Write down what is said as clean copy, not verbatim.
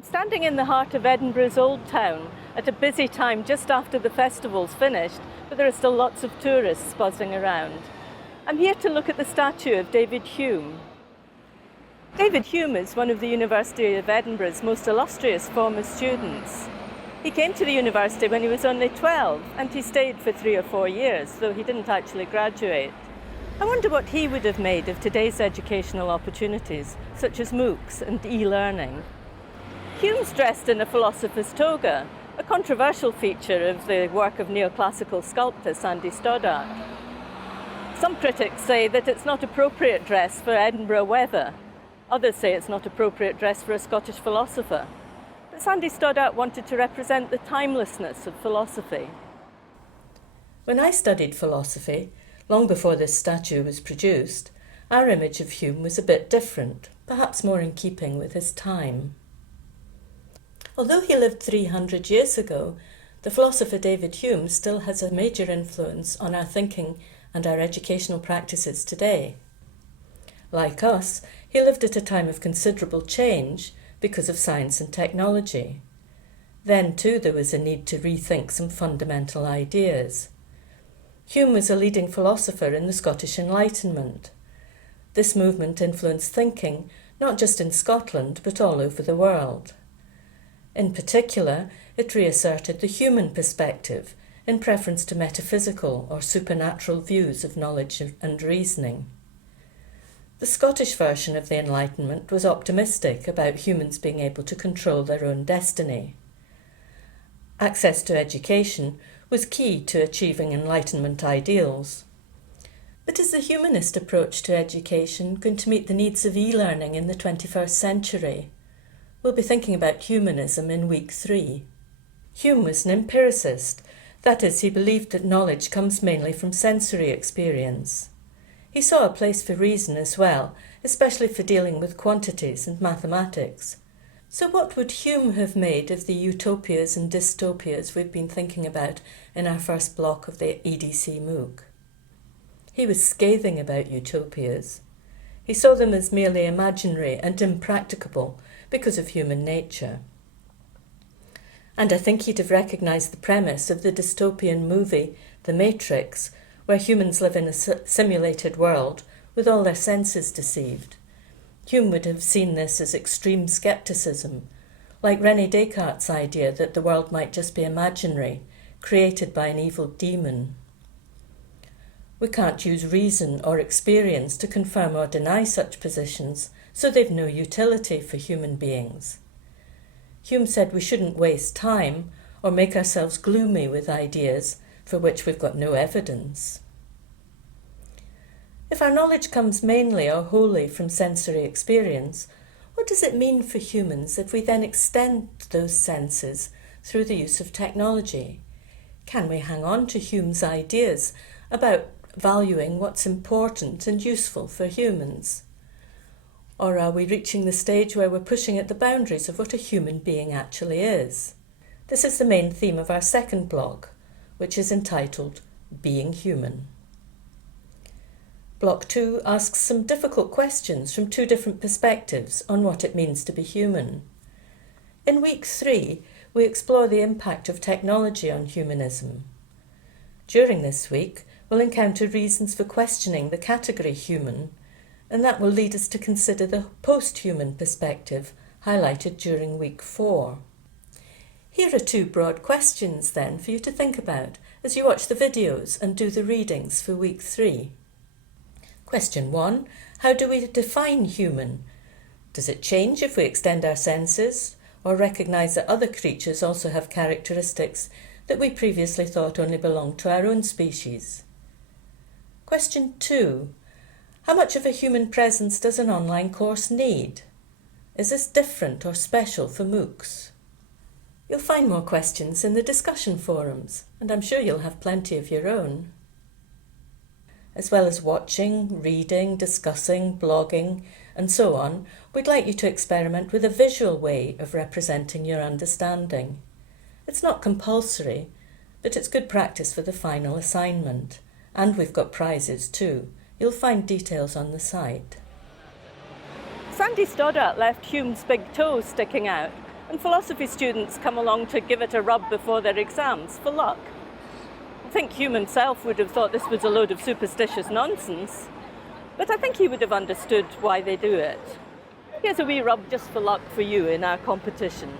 I'm standing in the heart of Edinburgh's Old Town at a busy time just after the festival's finished, but there are still lots of tourists buzzing around. I'm here to look at the statue of David Hume. David Hume is one of the University of Edinburgh's most illustrious former students. He came to the university when he was only 12, and he stayed for 3 or 4 years, though he didn't actually graduate. I wonder what he would have made of today's educational opportunities, such as MOOCs and e-learning. Hume's dressed in a philosopher's toga, a controversial feature of the work of neoclassical sculptor Sandy Stoddart. Some critics say that it's not appropriate dress for Edinburgh weather. Others say it's not appropriate dress for a Scottish philosopher. But Sandy Stoddart wanted to represent the timelessness of philosophy. When I studied philosophy, long before this statue was produced, our image of Hume was a bit different, perhaps more in keeping with his time. Although he lived 300 years ago, the philosopher David Hume still has a major influence on our thinking and our educational practices today. Like us, he lived at a time of considerable change because of science and technology. Then too there was a need to rethink some fundamental ideas. Hume was a leading philosopher in the Scottish Enlightenment. This movement influenced thinking not just in Scotland but all over the world. In particular, it reasserted the human perspective in preference to metaphysical or supernatural views of knowledge and reasoning. The Scottish version of the Enlightenment was optimistic about humans being able to control their own destiny. Access to education was key to achieving Enlightenment ideals. But is the humanist approach to education going to meet the needs of e-learning in the 21st century? We'll be thinking about humanism in week 3. Hume was an empiricist, that is, he believed that knowledge comes mainly from sensory experience. He saw a place for reason as well, especially for dealing with quantities and mathematics. So what would Hume have made of the utopias and dystopias we've been thinking about in our first block of the EDC MOOC? He was scathing about utopias. He saw them as merely imaginary and impracticable because of human nature. And I think he'd have recognised the premise of the dystopian movie The Matrix, where humans live in a simulated world with all their senses deceived. Hume would have seen this as extreme scepticism, like René Descartes' idea that the world might just be imaginary, created by an evil demon. We can't use reason or experience to confirm or deny such positions, so they've no utility for human beings. Hume said we shouldn't waste time or make ourselves gloomy with ideas for which we've got no evidence. If our knowledge comes mainly or wholly from sensory experience, what does it mean for humans if we then extend those senses through the use of technology? Can we hang on to Hume's ideas about valuing what's important and useful for humans? Or are we reaching the stage where we're pushing at the boundaries of what a human being actually is? This is the main theme of our second block, which is entitled Being Human. Block 2 asks some difficult questions from 2 different perspectives on what it means to be human. In week 3, we explore the impact of technology on humanism. During this week, we'll encounter reasons for questioning the category human, and that will lead us to consider the post-human perspective highlighted during week 4. Here are 2 broad questions then for you to think about as you watch the videos and do the readings for week 3. Question 1. How do we define human? Does it change if we extend our senses or recognise that other creatures also have characteristics that we previously thought only belonged to our own species? Question 2. How much of a human presence does an online course need? Is this different or special for MOOCs? You'll find more questions in the discussion forums, and I'm sure you'll have plenty of your own. As well as watching, reading, discussing, blogging, and so on, we'd like you to experiment with a visual way of representing your understanding. It's not compulsory, but it's good practice for the final assignment. And we've got prizes too. You'll find details on the site. Sandy Stoddart left Hume's big toe sticking out, And philosophy students come along to give it a rub before their exams, for luck. I think Hume himself would have thought this was a load of superstitious nonsense, but I think he would have understood why they do it. Here's a wee rub just for luck for you in our competition.